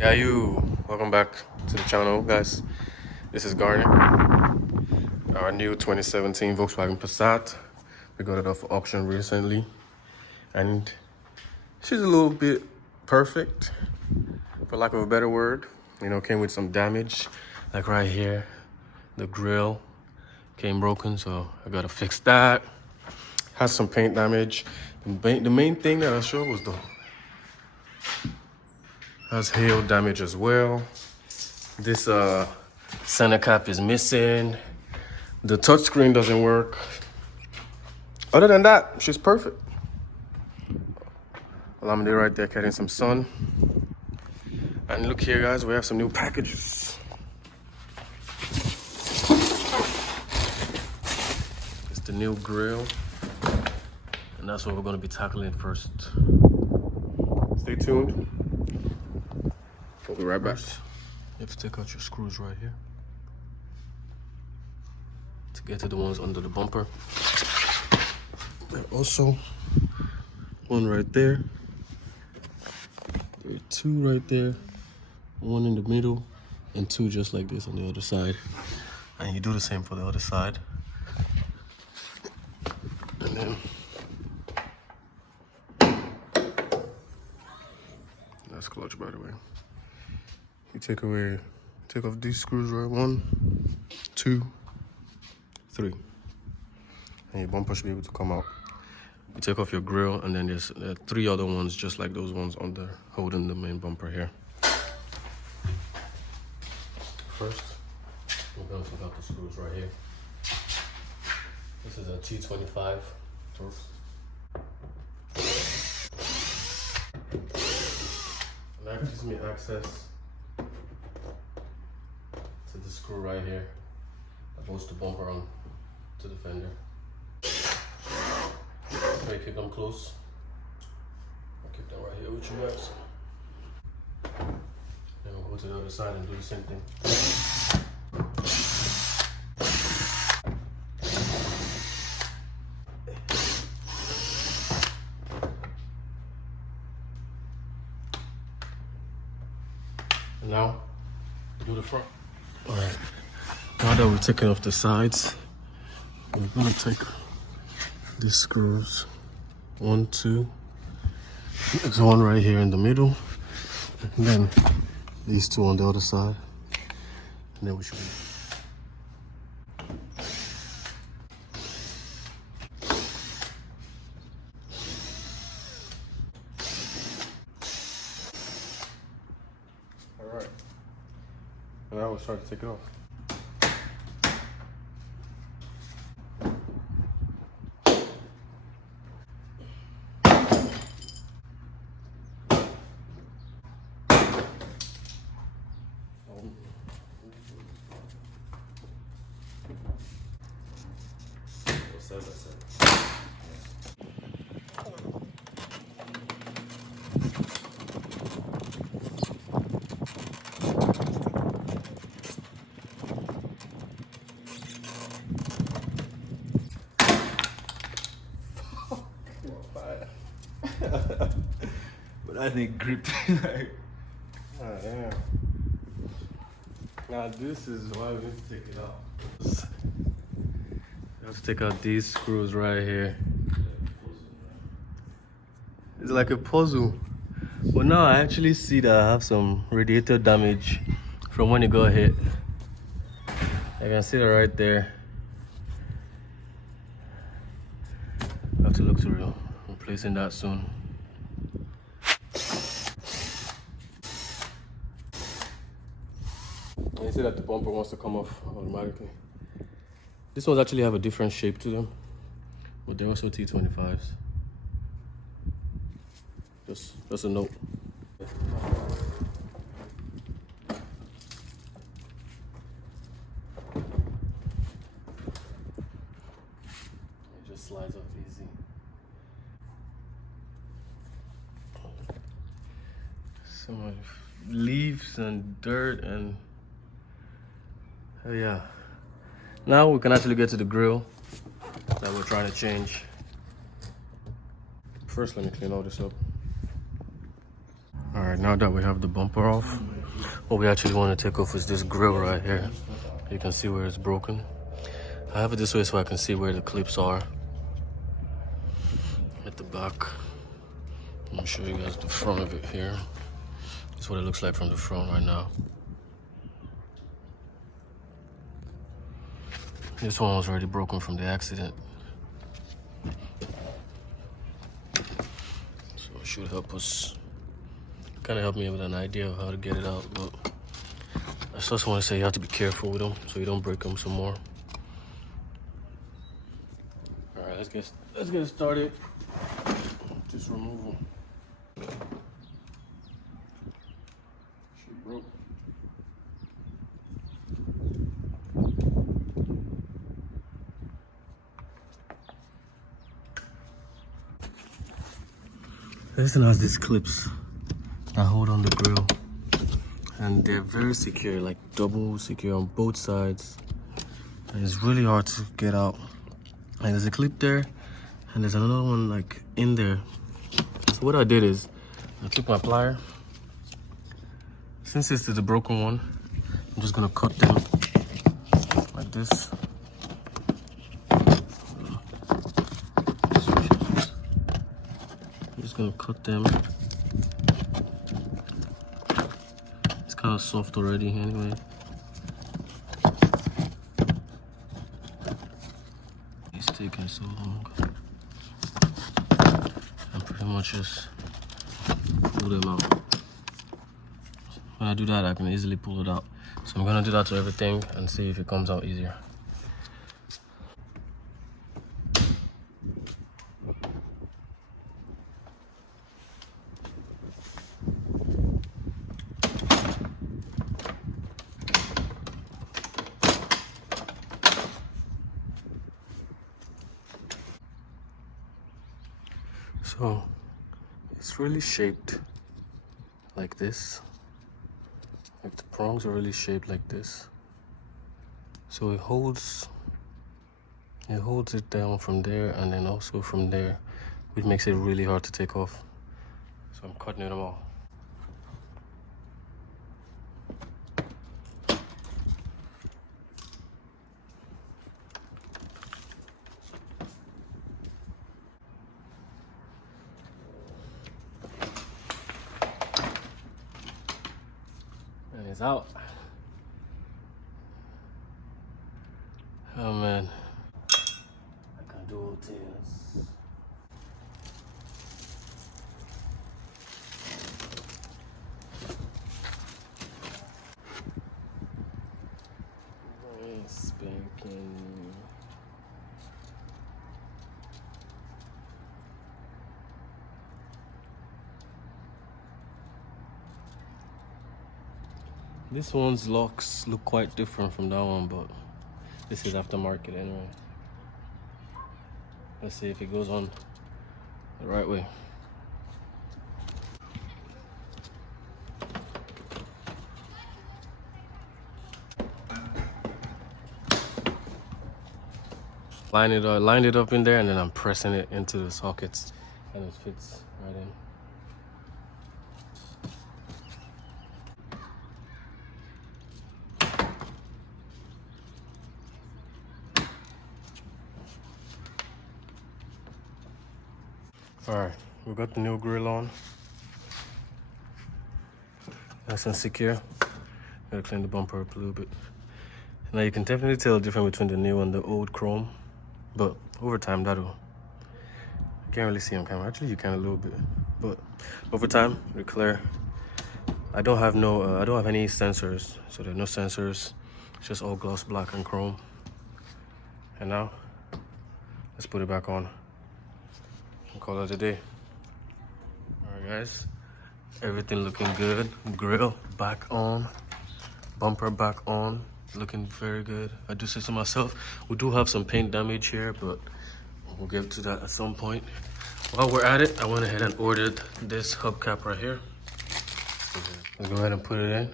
Yeah, welcome back to the channel, guys. This is Garnet, our new 2017 Volkswagen Passat. We got it off auction recently, and she's a little bit perfect, for lack of a better word. You know, came with some damage, like right here. The grille came broken, so I gotta fix that. Has some paint damage. The main thing that I showed was has hail damage as well. This center cap is missing. The touchscreen doesn't work. Other than that, she's perfect. Alameda right there getting some sun. And look here, guys, we have some new packages. It's the new grill, and that's what we're gonna be tackling first. Stay tuned. We'll be right back. You have to take out your screws right here to get to the ones under the bumper. And also, one right there. There are two right there, one in the middle, and two just like this on the other side. And you do the same for the other side. And then that's clutch, by the way. You take off these screws, right? 1, 2, 3. And your bumper should be able to come out. You take off your grill, and then there's 3 other ones just like those ones holding the main bumper here. First, we're going to take out the screws right here. This is a T25 torque. And that gives me access to the screw right here that bolts the bumper on to the fender. Okay, keep them close. I'll keep them right here with you guys. Then we'll go to the other side and do the same thing. And now, do the front. All right. Now that we've taken off the sides, we're gonna take these screws. 1, 2. There's one right here in the middle, and then these 2 on the other side, and then we should be. All right. And now we'll start to take it off. But I think gripped. Oh, damn. Now this is why we need to take it out. You have to take out these screws right here. It's like a puzzle. But now I actually see that I have some radiator damage from when it got hit. I can see it right there. I have to look to replacing that soon. And you see that the bumper wants to come off automatically. These ones actually have a different shape to them, but they're also T25s. Just a note. It just slides off easy. Some leaves and dirt and oh yeah. Now we can actually get to the grill that we're trying to change. First, let me clean all this up. All right, now that we have the bumper off, what we actually want to take off is this grill right here. You can see where it's broken. I have it this way so I can see where the clips are at the back. Let me show you guys the front of it here. That's what it looks like from the front right now. This one was already broken from the accident. So it should help us, kind of help me with an idea of how to get it out. But I just want to say you have to be careful with them so you don't break them some more. All right, let's get started. Just remove them. Shit broke. This one has these clips that hold on the grill, and they're very secure, like double secure on both sides, and it's really hard to get out. Like there's a clip there and there's another one like in there. So what I did is I took my plier. Since this is the broken one, I'm just gonna cut them like this. I'm just gonna cut them. It's kind of soft already anyway. It's taking so long. I'm pretty much just pull them out. When I do that, I can easily pull it out. So I'm gonna do that to everything and see if it comes out easier. So it's really shaped like this. Like the prongs are really shaped like this. So it holds it down from there and then also from there, which makes it really hard to take off. So I'm cutting them all. And it's out. Oh man, I can do all this. Spanking. This one's locks look quite different from that one, but this is aftermarket anyway. Let's see if it goes on the right way. Lined it up in there, and then I'm pressing it into the sockets, and it fits right in. All right, we got the new grill on. Nice and secure. Gotta clean the bumper up a little bit. Now you can definitely tell the difference between the new and the old chrome, but over time I can't really see on camera. Actually, you can a little bit, but over time they're clear. I don't have any sensors, so there are no sensors. It's just all gloss black and chrome. And now let's put it back on and call it a day. All right, guys, everything looking good. Grill back on, bumper back on, looking very good. I do say to myself, we do have some paint damage here, but we'll get to that at some point. While we're at it, I went ahead and ordered this hubcap right here. Let's go ahead and put it in.